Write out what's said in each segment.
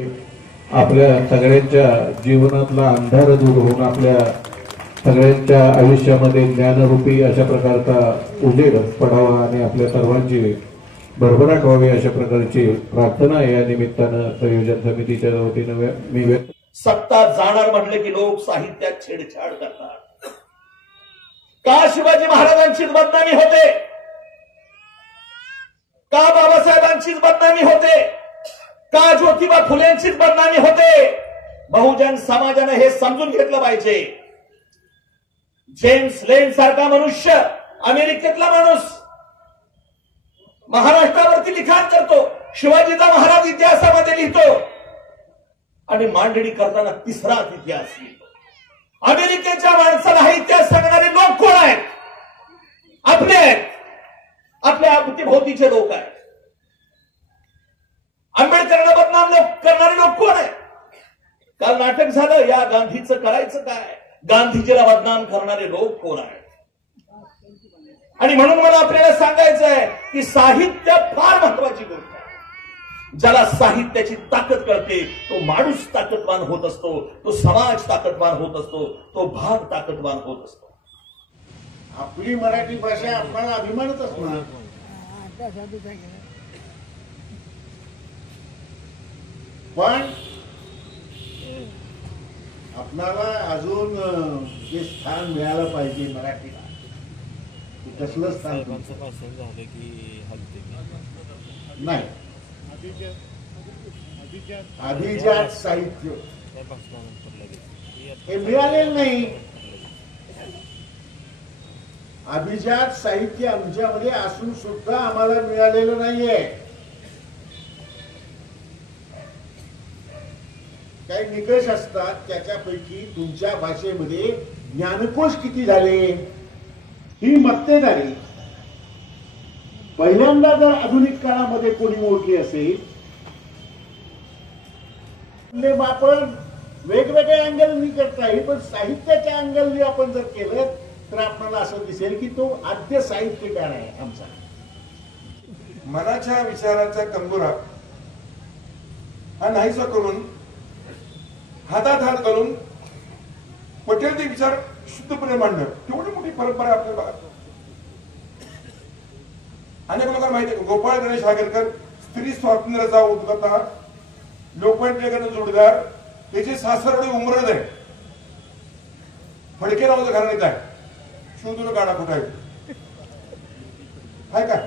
आपल्या सगळ्यांच्या जीवनातला अंधार दूर होऊन आपल्या सगळ्यांच्या आयुष्यामध्ये ज्ञानरूपी अशा प्रकारचा उजेड पडावा आणि आपल्या सर्वांची भरभराट व्हावी अशा प्रकारची प्रार्थना या निमित्तानं संयोजन समितीच्या वतीनं मी व्यक्त सत्ता जाणार म्हटलं की लोक साहित्यात छेडछाड करतात. का शिवाजी महाराजांचीच बदनामी होते? का बाबासाहेबांचीच बदनामी होते? का ज्योतिबा फुलेंचीच बदनामी होते. बहुजन समाजाने हे समजून घेतलं पाहिजे. जेम्स लेन सारखा मनुष्य अमेरिकेतला माणूस महाराष्ट्रावरती लिखाण करतो. शिवाजीचा महाराज इतिहासामध्ये लिहितो. आणि मांडणी करताना तिसराच इतिहास लिहितो. अमेरिकेच्या माणसाला हा इतिहास सांगणारे लोक कोण आहेत? आपले आहेत. आपल्या अवतीभोवतीचे लोक आहेत आंबेडकरांना बदनाम लोक करणारे लोक कोण आहेत काल नाटक झालं या गांधीचं करायचं काय? गांधीजीला बदनाम करणारे लोक कोण आहेत? आणि म्हणून मला आपल्याला सांगायचं आहे की साहित्य फार महत्वाची गोष्ट आहे. ज्याला साहित्याची ताकद कळते तो माणूस ताकदवान होत असतो तो समाज ताकदवान होत असतो तो भाग ताकदवान होत असतो. आपली मराठी भाषा आपल्याला अभिमानच असणार. पण आपणाला अजून जे स्थान मिळालं पाहिजे मराठीला कसलं स्थान झालं की नाही. अभिजात साहित्य. हे हे मिळालेलं नाही. अभिजात साहित्य आमच्यामध्ये असून सुद्धा आम्हाला मिळालेलं नाहीये. काही निकष असतात त्याच्यापैकी तुमच्या भाषेमध्ये ज्ञानकोश किती झाले? ही मक्तेदारी पहिल्यांदा जर आधुनिक काळामध्ये कोणी ओळखली असेल म्हणजे आपण वेगवेगळ्या अँगलनी करता येईल पण साहित्याच्या अँगलनी आपण जर केलं तर आपल्याला असं दिसेल की तो आद्य साहित्यकार आहे आमचा. मनाच्या विचाराचा कंबुरा हा नाहीसा करून हातात हात घालून पटेल ते विचार शुद्धपणे मांडणं तेवढी मोठी परंपरा आपल्याला अनेक लोकांना माहिती आहे गोपाळ गणेश आगरकर स्त्री स्वातंत्र्याचा उद्गता लोकमान्य टिळकांचा जोडदार त्याचे सासरवडे उमरत आहे. फडके नावाचं घराण्यात आहे. शोधून काढा कुठं आहे. हाय काय?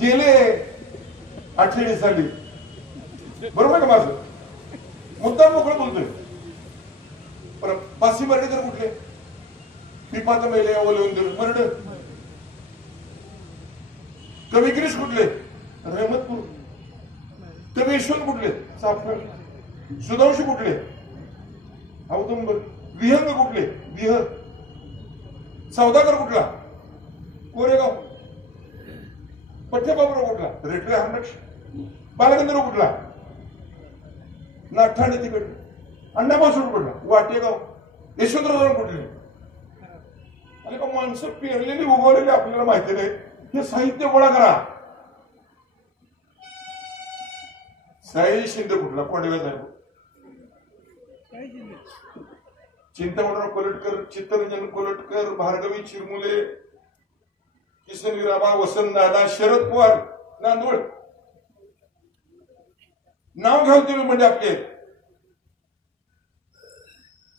गेले अठ्ठेचाळीस साली. बरोबर का माझं? मुद्दाम मोकळं बोलतोय. पण पाचशे तर कुठले? पिपात मेले ओले उंदीर मरड. कवी गिरीश कुठले? रहमतपूर. कवी कुठले? चाफळ सुधांशी कुठले? औदुंबर. विहंग कुठले? विहर सौदागर कुठला? कोरेगाव. पठ्यबाबराव कुठला? रेटले हमरक्ष. बालगंधर्व कुठला? नागठाणे तिकड. अण्णाभासूर कुठला वाटेगाव. यशवंतराव कुठले? आणि का माणसं पेरलेली उगवलेली आपल्याला माहिती नाही. हे साहित्य गोळा करा. साई शिंदे कुठला? कोंडव्या साहेब. चिंतामणराव कोलटकर चित्तरंजन कोलटकर भार्गवी चिरमुले किसन विराबा वसंत दादा शरद पवार नांदवड नाव घ्याल तुम्ही म्हणजे आपले.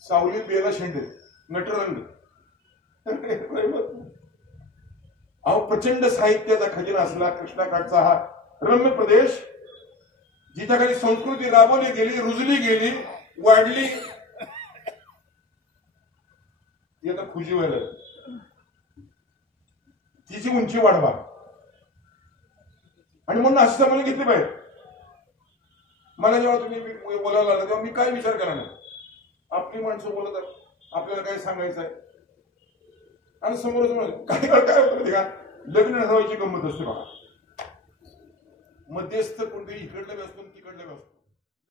सावली पेला शेंडे नटरंग. अहो प्रचंड साहित्याचा खजिना असला कृष्णाकाठचा हा रम्य प्रदेश जिच्या खाली संस्कृती राबवली गेली रुजली गेली वाढली. ती आता खुशी व्हायला तिची उंची वाढवा. आणि म्हणून अशी समजून घेतली पाहिजे. मला जेव्हा तुम्ही बोलायला लागला तेव्हा मी काय विचार करणार आपली माणसं बोलत आहेत. आपल्याला काय सांगायचं आहे आणि समोरच म्हणत काही वेळा काय होतं का लग्न ठरवायची गंमत असते बघा. मध्यस्थ कोणतरी इकडलं व्यस्त तिकडलं व्यस्त